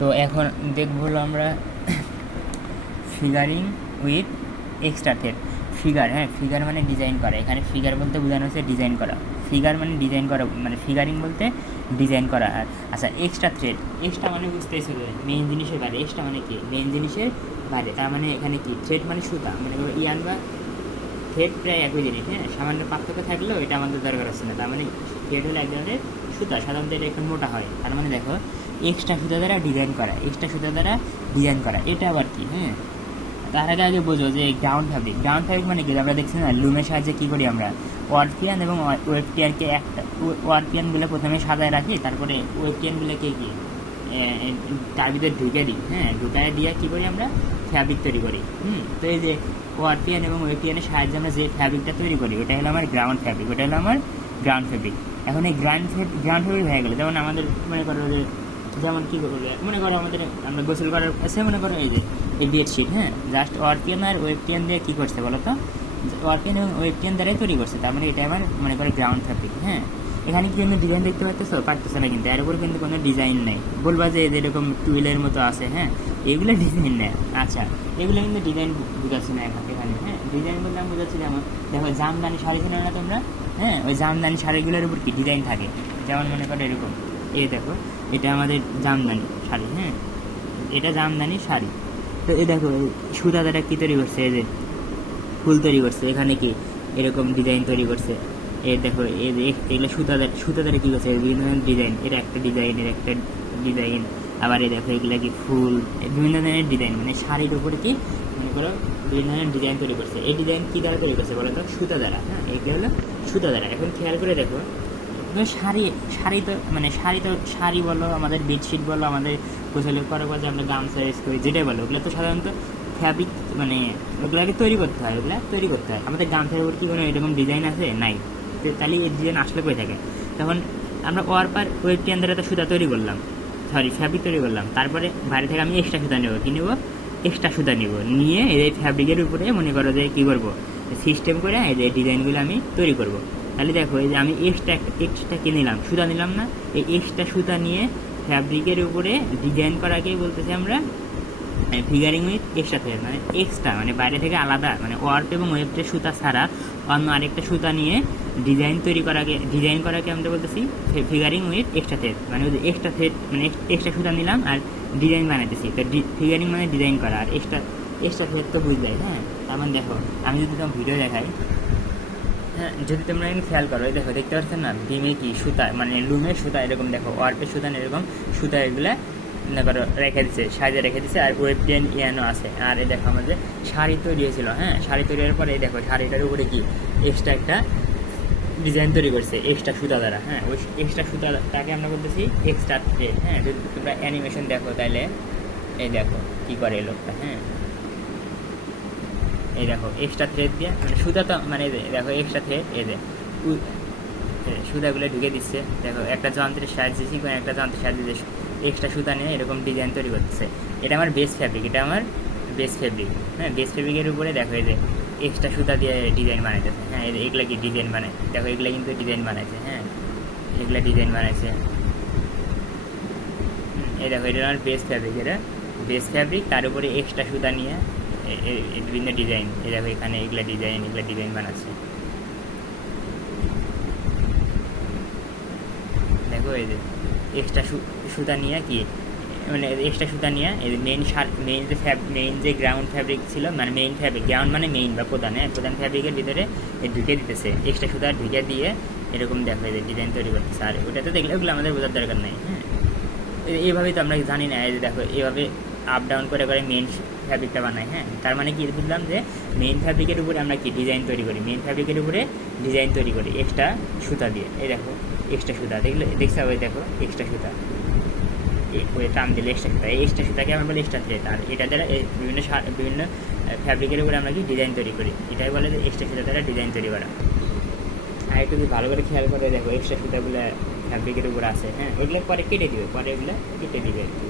তো এখন দেখব হলো আমরা figuring with extra thread. Figure, হ্যাঁ, ফিগার মানে ডিজাইন করা। এখানে ফিগার বলতে বোঝানো হচ্ছে ডিজাইন করা। ফিগার মানে ডিজাইন করা, মানে ফিগারিং বলতে ডিজাইন করা। আর আচ্ছা, এক্সট্রা থ্রেড, এক্সট্রা মানে বুঝতেইছো মেইন জিনিসের বাইরে। এক্সট্রা মানে কি? মেইন জিনিসের বাইরে। তার মানে এখানে কি থ্রেড মানে সুতা, মানে ইয়ান বা থ্রেড প্রায় একই জিনিস, হ্যাঁ, সামান্য পার্থক্য থাকলেও এটা আমাদের দরকার হচ্ছে না। তার মানে থ্রেড হলো এক ধরনের সুতা, সাধারণত এটা একটু মোটা হয়। তার মানে দেখো এক্সট্রা সুতা দ্বারা ডিজাইন করা, এক্সট্রা সুতা দ্বারা ডিজাইন করা, এটা আবার কি? হ্যাঁ, তার আগে আগে বোঝো যে গ্রাউন্ড ফ্যাব্রিক। গ্রাউন্ড ফ্যাব্রিক মানে কি? আমরা দেখছি না লুমের সাহায্যে কী করি আমরা? ওয়ার্পিয়ান এবং ওয়েবটিয়ানকে একটা, ওয়ার্পিয়ানগুলো প্রথমে সাজায় রাখি, তারপরে ওয়েবটিয়ানগুলোকে কি তার ভিতরে ঢুকে দিই, হ্যাঁ, ঢুকায় দিয়ে কী করি আমরা? ফ্যাব্রিক তৈরি করি। তো এই যে ওয়ার্পিয়ান এবং ওয়েবটিয়ানের সাহায্যে আমরা যে ফ্যাব্রিকটা তৈরি করি, ওটা হলো আমার গ্রাউন্ড ফ্যাব্রিক, ওটা হলো আমার গ্রাউন্ড ফ্যাব্রিক। এখন এই গ্রাউন্ড ফ্যাব্রিক হয়ে গেলো, যেমন আমাদের মনে করো যে, যেমন কী করবে, মনে করো আমাদের আমরা গোসল করার কাছে মনে করো এই যে এই বেডশিট, হ্যাঁ, জাস্ট ওয়ার্পিয়ান আর ওয়েবটিয়ান দিয়ে কী করছে বলো তো? ওয়ার্পিয়ান এবং ওয়েবটিয়ান দ্বারাই তৈরি করছে। তার মানে এটা আমার মনে করো গ্রাউন্ড ফ্যাব্রিক। হ্যাঁ, এখানে কি কোনো ডিজাইন দেখতে পারতেছো না, কিন্তু এর উপরে কিন্তু কোনো ডিজাইন নেই। বলবা যে এরকম টুইলের মতো আছে, হ্যাঁ, এগুলো ডিজাইন নেই। আচ্ছা, এগুলো কিন্তু ডিজাইন বুঝাচ্ছি না এখানে। হ্যাঁ, ডিজাইন বলতে আমি বুঝাচ্ছি যেমন দেখো জামদানি শাড়ি কিনে না তোমরা, হ্যাঁ, ওই জামদানি শাড়িগুলোর উপর কি ডিজাইন থাকে, যেমন মনে করো এরকম। এই দেখো, এটা আমাদের জামদানি শাড়ি, হ্যাঁ, এটা জামদানি শাড়ি। তো এই দেখো সুতা দ্বারা কী তৈরি করছে? এই যে ফুল তৈরি করছে, এখানে কি এরকম ডিজাইন তৈরি করছে। এই দেখো এই যে এগুলো সুতা দ্বারা কী করছে? বিভিন্ন ধরনের ডিজাইন, এটা একটা ডিজাইন, এর একটা ডিজাইন। আবার এই দেখো এগুলো কি ফুল, বিভিন্ন ধরনের ডিজাইন, মানে শাড়ির উপরে কি মনে করো বিভিন্ন ধরনের ডিজাইন তৈরি করছে। এই ডিজাইন কী দ্বারা তৈরি করছে বলো তো? সুতা দ্বারা। হ্যাঁ, এগুলো হলো সুতা দ্বারা। এখন খেয়াল করে দেখো শাড়ি বলো, আমাদের বেডশিট বলো, আমাদের গোসলের পরে যে আমরা গামছা ইউজ করি, যেটাই বলো, ওগুলো তো সাধারণত ফ্যাব্রিক, মানে ওগুলোকে তৈরি করতে হয়, আমাদের গামছার উপর কি কোনো এরকম ডিজাইন আছে? নাই। তাহলে এই ডিজাইন আসলে করে থাকে। তখন আমরা ওয়েবটিয়ান দ্বারা তো সুতা তৈরি করলাম, ফ্যাব্রিক তৈরি করলাম, তারপরে বাইরে থেকে আমি এক্সট্রা সুতা নেবো, কী নেবো? এক্সট্রা সুতা নেবো, নিয়ে এই ফ্যাব্রিকের উপরে মনে করো যে কী করবো, সিস্টেম করে এই যে ডিজাইনগুলো আমি তৈরি করবো। তাহলে দেখো এই যে আমি এক্সট্রা কিনে নিলাম, সুতা নিলাম না, এই এক্সট্রা সুতা নিয়ে ফ্যাব্রিকের উপরে ডিজাইন করাকেই বলতেছি আমরা ফিগারিং উইথ এক্সট্রা থ্রেড। মানে এক্সট্রা মানে বাইরে থেকে আলাদা, মানে ওয়ার্প এবং ওয়েবটের সুতা ছাড়া অন্য আরেকটা সুতা নিয়ে ডিজাইন করাকে আমরা বলতেছি ফিগারিং উইথ এক্সট্রা থ্রেড। মানে ওই যে এক্সট্রা থ্রেড মানে এক্সট্রা সুতা নিলাম আর ডিজাইন বানাইতেছি। তো ফিগারিং মানে ডিজাইন করা, আর এক্সট্রা থ্রেড তো বুঝলাই। হ্যাঁ, তার মানে দেখো আমি যদি তোমার ভিডিও দেখাই, হ্যাঁ, যদি তোমরা এখানে খেয়াল করো, এই দেখো দেখতে পাচ্ছেন না ডিমে কি সুতা, মানে লুমের সুতা, এরকম দেখো ওয়ার্পের সুতা এরকম সুতা, এগুলা মনে করো রেখে দিচ্ছে, সাইজে রেখে দিচ্ছে, আর ওয়েবটিয়ান ইয়ানো আছে। আর এই দেখো আমাদের শাড়ি তৈরি হয়েছিল, হ্যাঁ, শাড়ি তৈরি হওয়ার পরে এই দেখো শাড়িটার উপরে কি এক্সট্রা একটা ডিজাইন তৈরি করছে এক্সট্রা সুতা দ্বারা। হ্যাঁ, ওই এক্সট্রা সুতাটাকে আমরা বলতেছি এক্সট্রা থ্রেড। হ্যাঁ, যদি তোমরা অ্যানিমেশন দেখো তাহলে এই দেখো কী করে এই লোকটা। হ্যাঁ, এই দেখো এক্সট্রা থ্রেড দিয়ে, মানে সুতা তো মানে দেখো এক্সট্রা থ্রেড, এই যে সুতাগুলো ঢুকে দিচ্ছে। দেখো একটা যন্ত্রের সাহায্যে একটা যন্ত্রের সাহায্যে এক্সট্রা সুতা নিয়ে এরকম ডিজাইন তৈরি করতেছে। এটা আমার বেস ফ্যাব্রিক, হ্যাঁ, বেস ফ্যাব্রিকের উপরে দেখো এই যে এক্সট্রা সুতা দিয়ে ডিজাইন বানাইতেছে। হ্যাঁ, এগুলা কি ডিজাইন বানায়, দেখো এগুলা কিন্তু ডিজাইন বানাইছে। হ্যাঁ, এগুলা ডিজাইন বানাইছে। এই দেখো এটা আমার বেস ফ্যাব্রিক, তার উপরে এক্সট্রা সুতা নিয়ে বিভিন্ন ডিজাইন, এই দেখো এখানে এগুলা ডিজাইন বানাচ্ছে। দেখো এই যে এক্সট্রা সুতা নিয়ে কি, মানে এক্সট্রা সুতা নিয়ে এই মেইন যে গ্রাউন্ড ফ্যাব্রিক ছিল, মানে মেইন ফ্যাব্রিক, গ্রাউন্ড মানে মেইন বা প্রধান, হ্যাঁ, প্রধান ফ্যাব্রিকের ভিতরে ঢুকে দিতেছে এক্সট্রা সুতা, ঢুকে দিয়ে এরকম দেখো এই যে ডিজাইন তৈরি করতেছে। আর ওটা তো দেখলে ওগুলো আমাদের বোঝার দরকার নেই। হ্যাঁ, এইভাবেই তো আমরা জানি না, এই যে দেখো এইভাবে আপ ডাউন করে মেইন ফ্যাব্রিকটা বানাই। হ্যাঁ, তার মানে কি বুঝলাম যে মেইন ফ্যাব্রিকের উপরে আমরা কি ডিজাইন তৈরি করি, এক্সট্রা সুতা দিয়ে। এই দেখো এক্সট্রা সুতা দেখছো, ওই দেখো এক্সট্রা সুতা, ওই টান দিলে এক্সট্রা সুতা, এই এক্সট্রা সুতাকে আমরা বলি এক্সট্রা থ্রেড। আর এটা দ্বারা বিভিন্ন ফ্যাব্রিকের উপরে আমরা কি ডিজাইন তৈরি করি, এটাই বলে যে এক্সট্রা সুতা দ্বারা ডিজাইন তৈরি করা। আর একটু যদি ভালো করে খেয়াল করে দেখো এক্সট্রা সুতাগুলো ফ্যাব্রিকের উপরে আছে। হ্যাঁ, এগুলো পরে কেটে দিবে আর কি।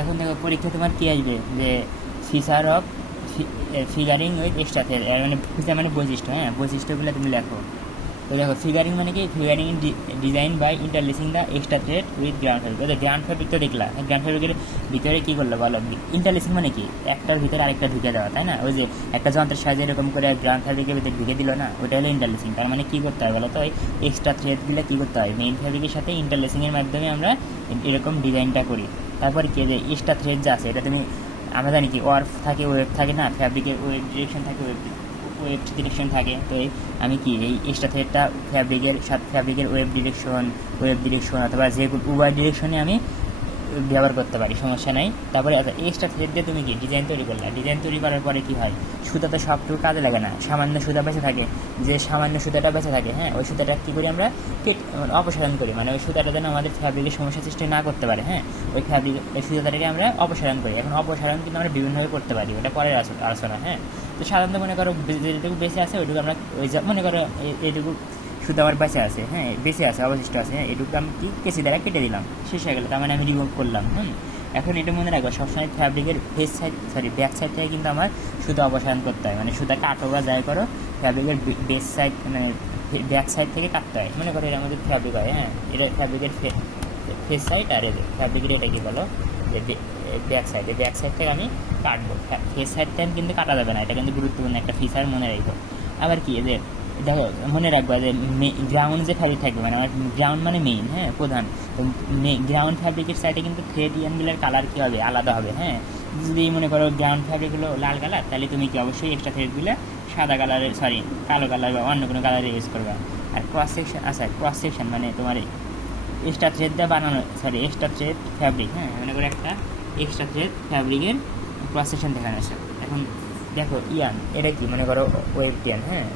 এখন দেখো পরীক্ষা তোমার কী আসবে, যে ফিগারিং উইথ এক্সট্রা থ্রেড, মানে ফিচার মানে বৈশিষ্ট্য, হ্যাঁ বৈশিষ্ট্যগুলো তুমি লেখো। তো দেখো ফিগারিং মানে কি, figuring design by interlacing the extra thread with ground fabric. ওদের গ্রাউন্ড ফ্যাব্রিক তো দেখলা, গ্রাউন্ড ফ্যাব্রিকের ভিতরে কী করলো বলো, ইন্টারলেসিং মানে কি একটার ভিতরে আরেকটা ঢুকে দেওয়া, তাই না? ওই যে একটা যন্ত্রের সাহায্যে এরকম করে গ্রাউন্ড ফ্যাব্রিকের ভিতরে ঢুকে দিল না, ওটা হলো ইন্টারলেসিং। তার মানে কী করতে হয় বলো তো, ওই এক্সট্রা থ্রেডগুলো কী করতে হয়, মেইন ফ্যাব্রিকের সাথে ইন্টারলেসিংয়ের মাধ্যমে আমরা এরকম ডিজাইনটা করি। তারপর কি যে এক্সট্রা থ্রেড যা আছে এটা তুমি, আমরা জানি কি ওয়ার্ফ থাকে, ওয়েব থাকে না, ফ্যাব্রিকের ওয়েব ডিরেকশন থাকে, ওয়েব ডিরেকশন থাকে। তো আমি কি এই এক্সট্রা থ্রেডটা ফ্যাব্রিকের ওয়েব ডিরেকশন অথবা যে উভয় ডিরেকশনে আমি ব্যবহার করতে পারি, সমস্যা নাই। তারপরে এক্সট্রা থ্রেড দিয়ে তুমি কি ডিজাইন তৈরি করলা, ডিজাইন তৈরি করার পরে কী হয়, সুতা তো সবটুকু কাজে লাগে না, সামান্য সুতা বেঁচে থাকে, যে সামান্য সুতাটা বেঁচে থাকে, হ্যাঁ ওই সুতাটা কী করি আমরা অপসারণ করি, মানে ওই সুতাটা যেন আমাদের ফ্যাব্রিকের সমস্যা সৃষ্টি না করতে পারে, হ্যাঁ ওই সুতাটাকে আমরা অপসারণ করি। এখন অপসারণ কিন্তু আমরা বিভিন্নভাবে করতে পারি, ওটা পরের আলোচনা। হ্যাঁ তো সাধারণত মনে করো যেটুকু বেঁচে আছে ওইটুকু আমরা ওই মনে করো এইটুকু শুধু আমার বেঁচে আছে, হ্যাঁ বেঁচে আছে, অবশিষ্ট আছে, হ্যাঁ এটুকু আমি কি কেসি দ্বারা কেটে দিলাম, শেষ হয়ে গেলো, তার মানে আমি রিমুভ করলাম। এখন এটা মনে রাখবো সবসময় ফ্যাব্রিকের ব্যাক সাইড থেকে কিন্তু আমার সুতা অপসারণ করতে হয়, মানে সুতা কাটো বা যাই করো ফ্যাব্রিকের বেস সাইড মানে ব্যাক সাইড থেকে কাটতে হয়। মনে করো এটা আমাদের ফ্যাব্রিক হয়, হ্যাঁ এটা ফ্যাব্রিকের ফেস সাইড, আর ফ্যাব্রিকের এটা কি বলো ব্যাক সাইড, এই ব্যাক সাইড থেকে আমি কাটবো, ফেস সাইড থেকে কিন্তু কাটা যাবে না, এটা কিন্তু গুরুত্বপূর্ণ একটা ফিচার, মনে রাখবো। আবার কি যে দেখো মনে রাখবা যে গ্রাউন্ড যে ফ্যাব্রিক থাকবে, মানে আমার গ্রাউন্ড মানে মেইন, হ্যাঁ প্রধান, তো গ্রাউন্ড ফ্যাব্রিকের সাইডে কিন্তু থ্রেড ইয়ানগুলোর কালার কী হবে, আলাদা হবে। হ্যাঁ যদি মনে করো গ্রাউন্ড ফ্যাব্রিকগুলো লাল কালার, তাহলে তুমি কি অবশ্যই এক্সট্রা থ্রেডগুলো সাদা কালারের কালো কালার বা অন্য কোনো কালারে ইউজ করবা। আর ক্রস সেকশন মানে তোমার এক্সট্রা থ্রেড দিয়ে বানানো, এক্সট্রা থ্রেড ফ্যাব্রিক, হ্যাঁ মনে করো একটা এক্সট্রা থ্রেড ফ্যাব্রিকের ক্রস সেকশন দেখানো আছে। এখন দেখো ইয়ান এটা কি, মনে করো ওয়েব টিয়ান, হ্যাঁ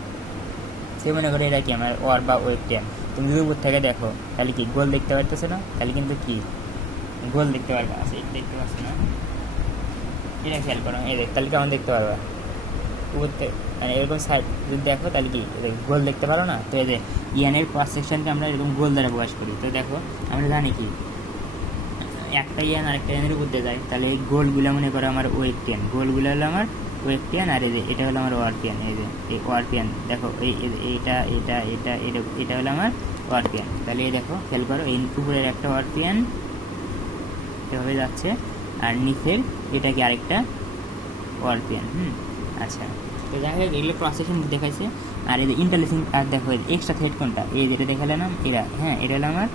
সে মনে করো এটা কি আমার ওয়ার বা ওয়েব টিয়ান। তুমি যদি উপর থেকে দেখো তাহলে কি গোল দেখতে পারতেছো না, তাহলে কিন্তু কি গোল দেখতে পারবা, আছে দেখতে পাচ্ছ না, এটা খেয়াল করো, এই দেখ তাহলে কেমন দেখতে পারবা উপর থেকে, মানে এরকম সাইড যদি দেখো তাহলে কি গোল দেখতে পারো না। তো এই যে ইয়ানের ক্রস সেকশনকে আমরা এরকম গোল দ্বারা প্রকাশ করি। তো দেখো আমরা জানি কি একটা ইয়ান আরেকটা ইয়ানের উপর দিয়ে যায়, তাহলে এই গোলগুলো মনে করো আমার ওয়েব টিয়ান, গোলগুলো হলো আমার ওয়েব টিয়ান, আর এই যে এটা হলো আমার ওয়ার টিয়ান, এই যে এই ওয়ার টিয়ান দেখো এটা এটা এটা এটা এটা হলো আমার ওয়ার টিয়ান। তাহলে এই দেখো খেয়াল করো এই উপরের একটা ওয়ার টিয়ান এভাবে যাচ্ছে, আর নিচের এটা কি আরেকটা ওয়ার টিয়ান। আচ্ছা তো যাই হোক এগুলো প্রসেসিং দেখাইছে। আর এই যে ইন্টারলেসিং, আর দেখো এক্সট্রা থ্রেড কোনটা, এই যেটা দেখালাম এরা, হ্যাঁ এটা হলো আমার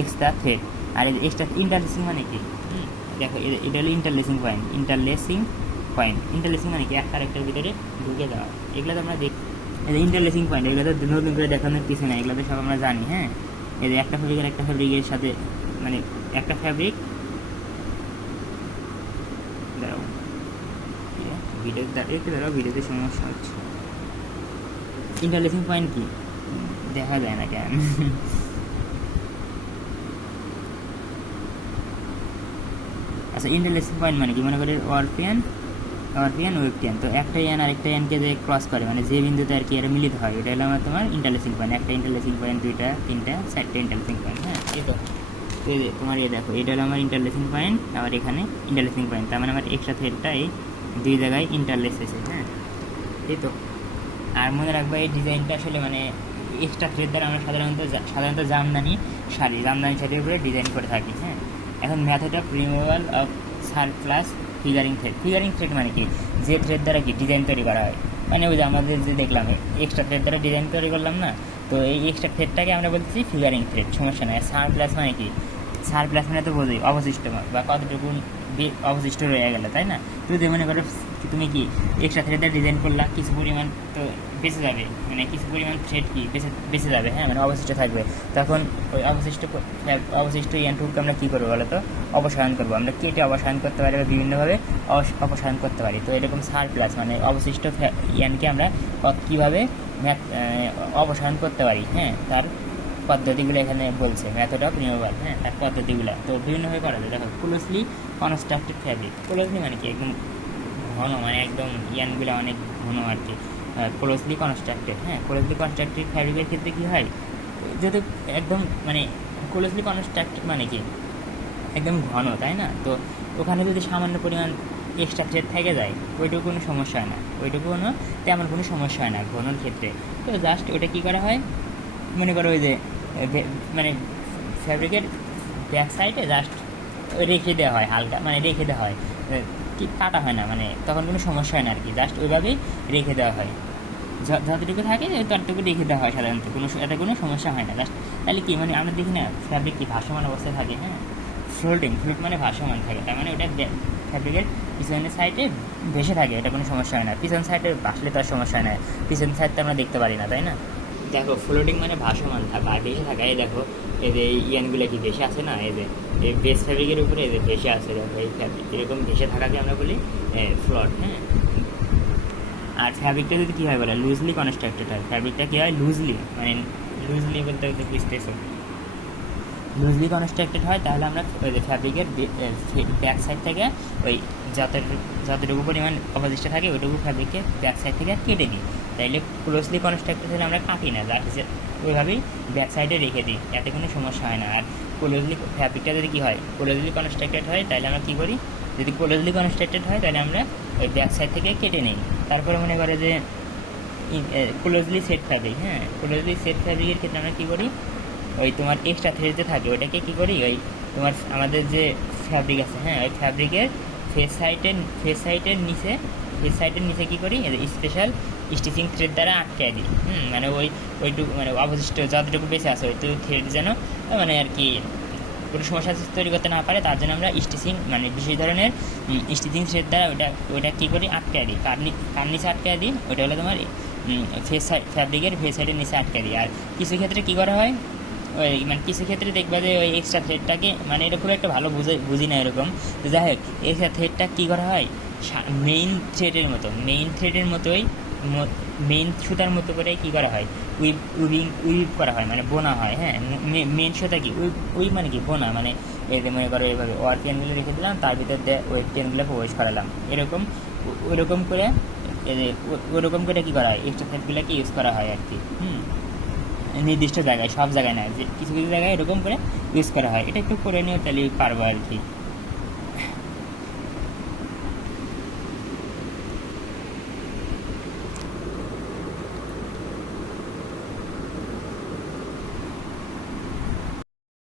এক্সট্রা থ্রেড। আর এই যে এক্সট্রা ইন্টারলেসিং মানে কি, দেখো এটা হলো ইন্টারলেসিং পয়েন্ট মানে কি একটা আরেকটার ভিতরে ঢুকে দেওয়া, এগুলো তো আমরা এই যে ইন্টারলেসিং পয়েন্ট, এগুলো তো নতুন করে দেখানোর কিছু না, এগুলো তো সব আমরা জানি। হ্যাঁ এই যে একটা ফ্যাব্রিকের সাথে মানে একটা ফ্যাব্রিক, দাঁড়াও ভিডিওতে সমস্যা হচ্ছে, ইন্টারলেসিং পয়েন্ট কি দেখা যায় না কেন আচ্ছা ইন্টারলেসিং পয়েন্ট মানে কি, মনে করে ওয়ারপিয়ান ওয়েব টিয়ান, তো একটা ইয়ান আরেকটা ইয়ানকে যে ক্রস করে, মানে যে বিন্দুতে আর কি এরা মিলিত হয়, এটা হলো আমার তোমার ইন্টারলেসিং পয়েন্ট। একটা ইন্টারলেসিং পয়েন্ট, দুইটা, তিনটা, চারটে ইন্টারলেসিং পয়েন্ট। হ্যাঁ এই তো এই যে তোমার দেখো এটা হলো আমার ইন্টারলেসিং পয়েন্ট, আবার এখানে ইন্টারলেসিং পয়েন্ট, তার মানে আমার এক্সট্রা থ্রেডটা এই দুই জায়গায় ইন্টারলেস হয়েছে। হ্যাঁ এই তো। আর মনে রাখবো এই ডিজাইনটা আসলে মানে এক্সট্রা থ্রেড দ্বারা আমরা সাধারণত জামদানি শাড়ির উপরে ডিজাইন করে থাকি। হ্যাঁ এখন method of removal of surplus figuring thread মানে কি, যে থ্রেড দ্বারা কি ডিজাইন তৈরি করা হয়, মানে ওই যে আমাদের যে দেখলাম এক্সট্রা থ্রেড দ্বারা ডিজাইন তৈরি করলাম না, তো এই এক্সট্রা থ্রেডটাকে আমরা বলতেছি ফিগারিং থ্রেড, সমস্যা নয়। সারপ্লাস মানে কি, সারপ্লাস মানে তো বোঝোই অবশিষ্ট বা কতটুকু অবশিষ্ট রয়ে গেল, তাই না? যদি মনে করো তুমি কি এক্সট্রা থ্রেড দিয়ে ডিজাইন করলা, কিছু পরিমাণ তো বেঁচে যাবে, মানে কিছু পরিমাণ থ্রেড কি বেঁচে যাবে, হ্যাঁ মানে অবশিষ্ট থাকবে, তখন ওই অবশিষ্ট ইয়ানটুকুকে আমরা কী করবো বলো তো, অপসারণ করবো, আমরা কেটে অপসারণ করতে পারি বা বিভিন্নভাবে অপসারণ করতে পারি। তো এরকম সারপ্লাস মানে অবশিষ্ট ইয়ানকে আমরা কীভাবে অপসারণ করতে পারি, হ্যাঁ তার পদ্ধতিগুলো এখানে বলছে, মেথড অফ রিমুভাল, হ্যাঁ তার পদ্ধতিগুলো তো বিভিন্নভাবে করা যায়। দেখো ক্লোজলি কনস্ট্রাক্টেড ফ্যাব্রিক, ক্লোজলি মানে কি একদম ঘন, মানে একদম ইয়ানগুলো অনেক ঘন আর কি, ক্লোজলি কনস্ট্রাক্টেড। হ্যাঁ ক্লোজলি কনস্ট্রাক্টেড ফ্যাব্রিকের ক্ষেত্রে কী হয়, যদি একদম মানে ক্লোজলি কনস্ট্রাক্টেড মানে কি একদম ঘন, তাই না? তো ওখানে যদি সামান্য পরিমাণ এক্সট্রা থ্রেড থেকে যায় ওইটুকু কোনো সমস্যা হয় না, ওইটুকু কোনো তেমন কোনো সমস্যা হয় না ঘনর ক্ষেত্রে। তো জাস্ট ওটা কী করা হয়, মনে করো ওই যে মানে ফ্যাব্রিকের ব্যাক সাইডে জাস্ট রেখে দেওয়া হয় হালকা, মানে রেখে দেওয়া হয়, কি কাটা হয় না, মানে তখন কোনো সমস্যা হয় না আর কি, জাস্ট ওইভাবেই রেখে দেওয়া হয়, যতটুকু থাকে ততটুকু রেখে দেওয়া হয় সাধারণত, এতে কোনো সমস্যা হয় না। জাস্ট তাহলে কি মানে আমরা দেখি না ফ্যাব্রিক কি ভাসমান অবস্থায় থাকে, হ্যাঁ, ফ্লোট মানে ভাসমান থাকে, তার মানে ওটা ফ্যাব্রিকের পিছনের সাইডে ভেসে থাকে, এটা কোনো সমস্যা হয় না। পিছন সাইডে ভাসলে তো আর সমস্যা হয় না, পিছন সাইড তো আমরা দেখতে পারি না, তাই না। দেখো ফ্লোটিং মানে ভাসমান থাকা, আর ভেসে থাকা, এই দেখো এই যে ইয়ানগুলো কি ভেসে আছে না, এই যে এই বেস ফ্যাব্রিকের উপরে এই যে ভেসে আছে, দেখো এই ফ্যাব্রিক এরকম ভেসে থাকাকে আমরা বলি ফ্লট, হ্যাঁ। আর ফ্যাব্রিকটা যদি কী হয় বলে লুজলি কনস্ট্রাক্টেড হয়, ফ্যাব্রিকটা কী হয় লুজলি, মানে লুজলি বলতে বুঝতেছো, লুজলি কনস্ট্রাক্টেড হয়, তাহলে আমরা ওই যে ফ্যাব্রিকের ব্যাক সাইড থেকে ওই যতটুকু পরিমাণ অপজিস্টে থাকে ওইটুকু ফ্যাব্রিককে ব্যাক সাইড থেকে কেটে দিই। তাইলে ক্লোজলি কনস্ট্রাক্টেড হলে আমরা কাটি না, যার ওইভাবেই ব্যাক সাইডে রেখে দিই, এতে কোনো সমস্যা হয় না। আর ক্লোজলি ফ্যাব্রিকটা যদি কী হয় ক্লোজলি কনস্ট্রাক্টেড হয়, তাহলে আমরা কী করি, যদি ক্লোজলি কনস্ট্রাক্টেড হয় তাহলে আমরা ওই ব্যাক সাইড থেকে কেটে নিই। তারপরে মনে করে যে ক্লোজলি সেট ফ্যাব্রিক, হ্যাঁ, ক্লোজলি সেট ফ্যাব্রিকের ক্ষেত্রে আমরা কী করি, ওই তোমার এক্সট্রা থ্রেড যে থাকে ওইটাকে কী করি, ওই তোমার আমাদের যে ফ্যাব্রিক আছে, হ্যাঁ, ওই ফ্যাব্রিকের ফেস সাইডের নিচে কী করি, স্পেশাল স্টিচিং থ্রেড দ্বারা আটকে দিই, মানে ওইটুকু মানে অবশিষ্ট যতটুকু বেঁচে আছে ওইটুকু থ্রেড যেন মানে আর কি কোনো সমস্যা তৈরি করতে না পারে, তার জন্য আমরা স্টিচিং মানে বিশেষ ধরনের স্টিচিং থ্রেড দ্বারা ওইটা কী করি, আটকে দিই, কার নিচে আটকে দিই, ওইটা হলো তোমার ফ্যাব্রিকের ফেস সাইডের নিচে আটকে দিই। আর কিছু ক্ষেত্রে কী করা হয়, ওই মানে কিছু ক্ষেত্রে দেখবা যে ওই এক্সট্রা থ্রেডটাকে, মানে এটা খুব একটা ভালো বুঝি না এরকম, তো যাই হোক এক্সট্রা থ্রেডটা কী করা হয় মেইন থ্রেডের মতোই মেইন সুতার মতো করে কী করা হয়, উইভ করা হয়, মানে বোনা হয়, হ্যাঁ। মেইন সুতা কি উইভ মানে কি বোনা, মানে এই যে মনে করো এইভাবে ওয়ার পেনগুলো রেখে দিলাম, তার ভিতর দিয়ে ওই পেনগুলো প্রবেশ করালাম, এরকম ওরকম করে ওরকম করে কী করা হয় এক্সট্রা থ্রেডগুলোকে ইউজ করা হয় আর কি, নির্দিষ্ট জায়গায়, সব জায়গায় না, যে কিছু কিছু জায়গায় এরকম করে ইউজ করা হয়। এটা একটু করে নিও তাহলে পারবো আর কি।